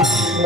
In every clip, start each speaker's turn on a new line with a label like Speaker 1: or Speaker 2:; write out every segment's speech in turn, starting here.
Speaker 1: Krishna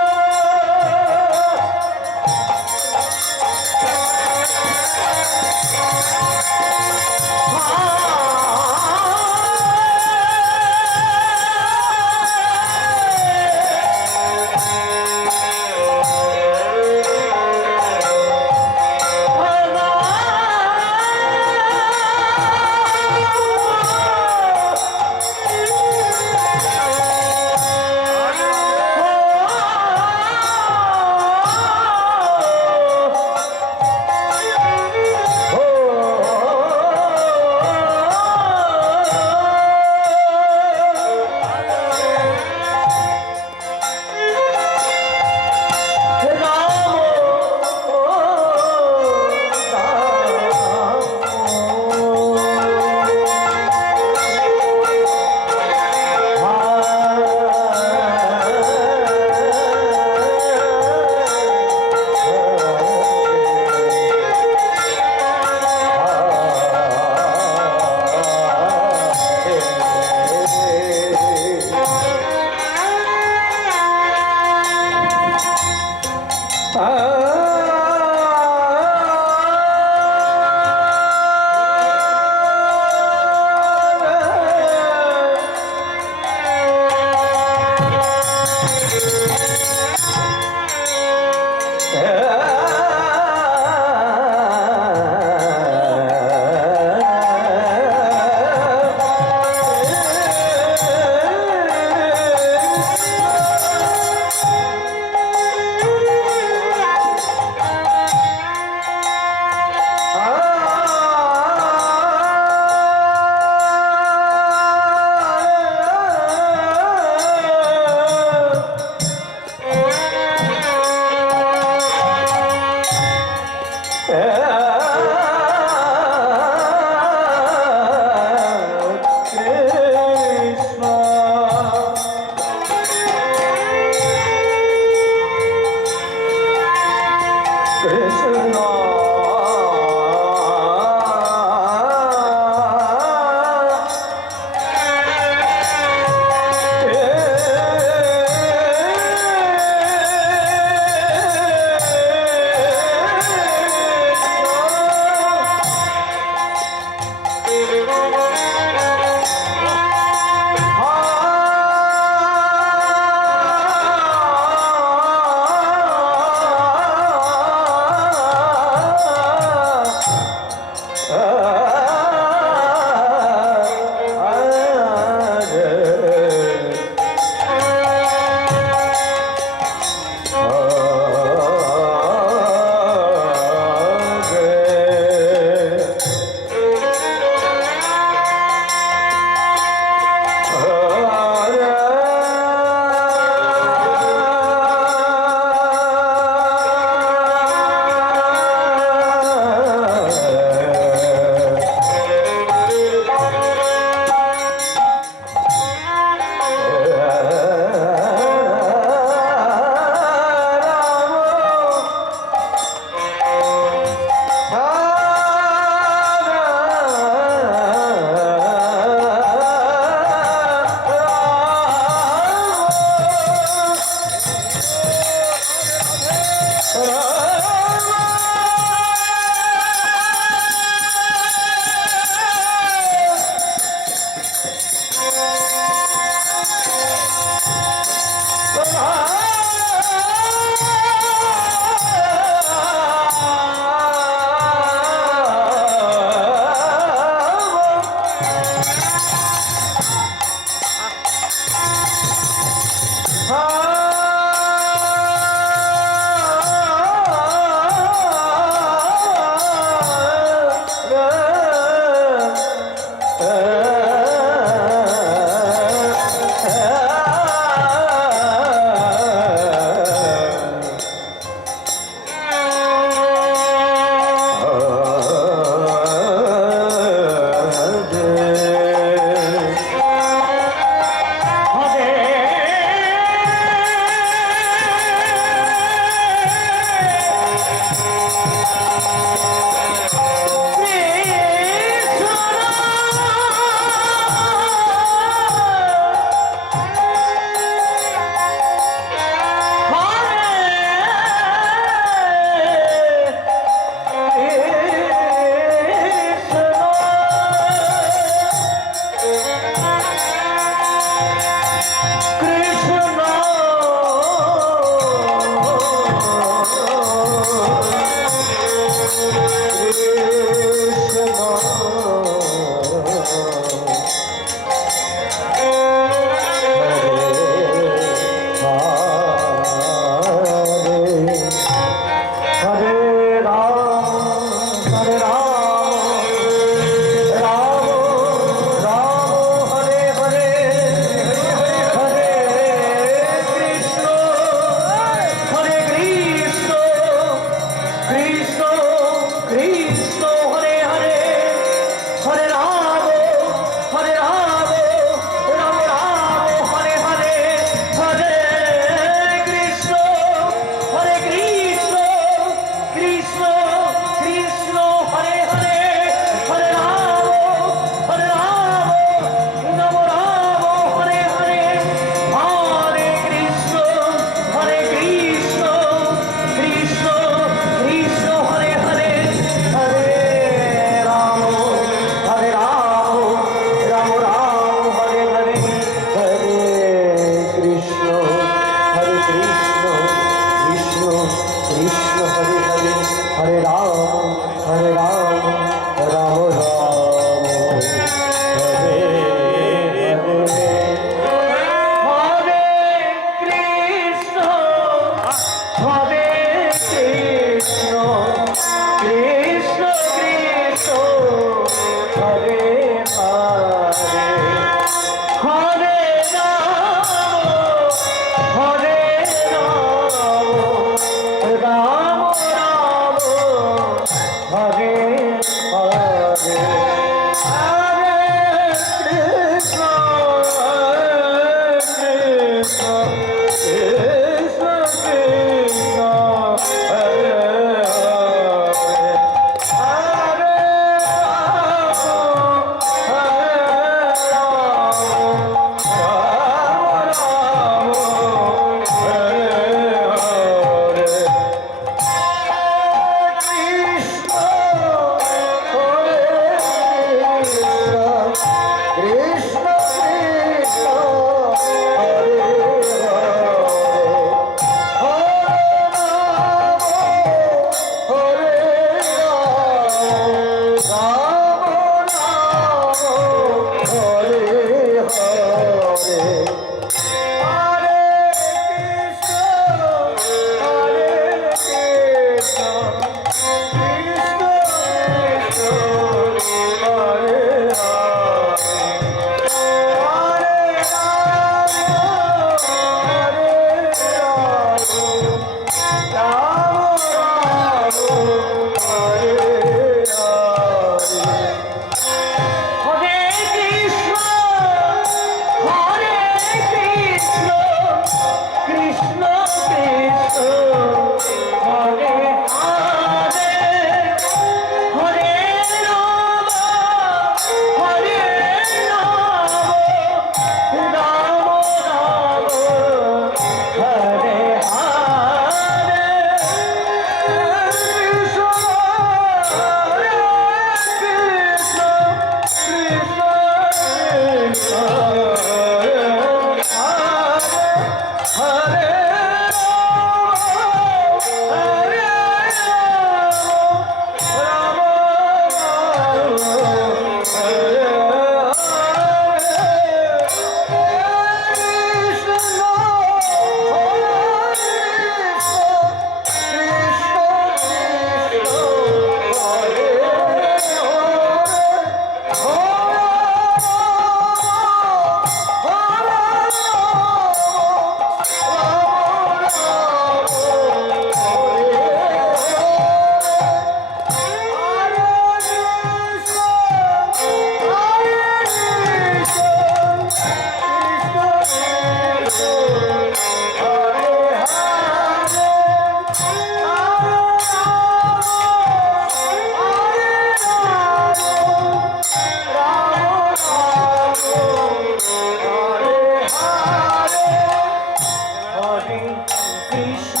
Speaker 1: 黑市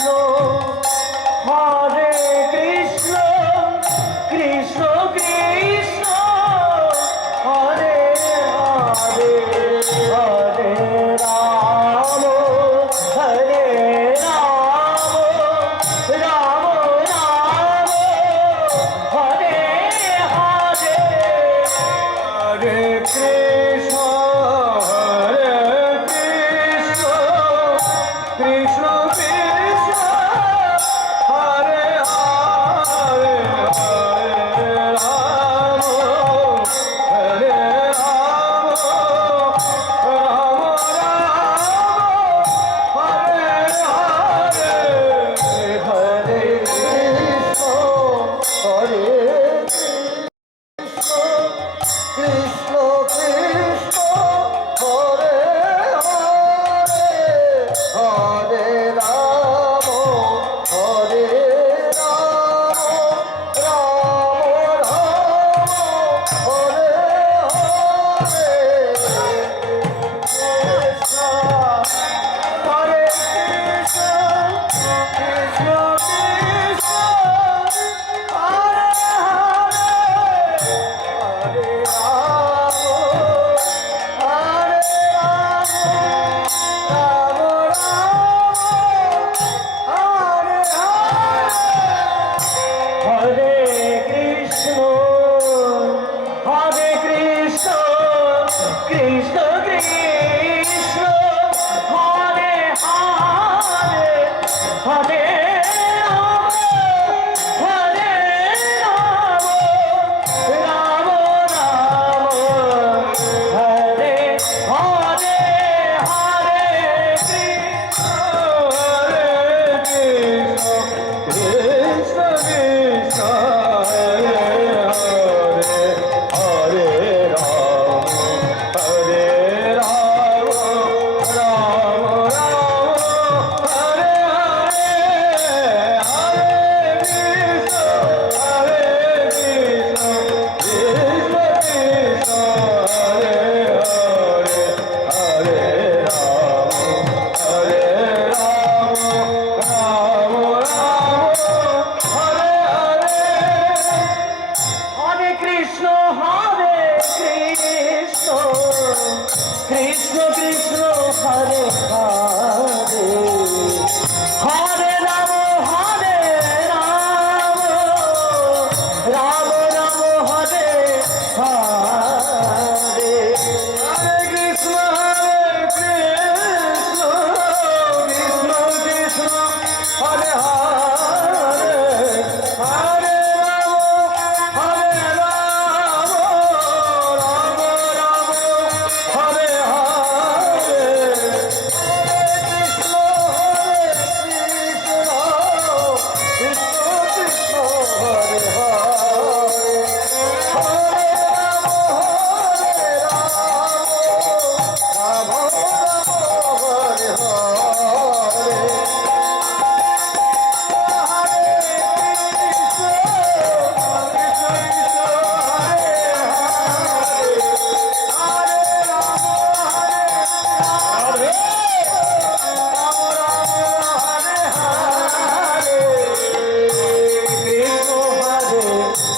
Speaker 1: Krishna Krishna Hare Hare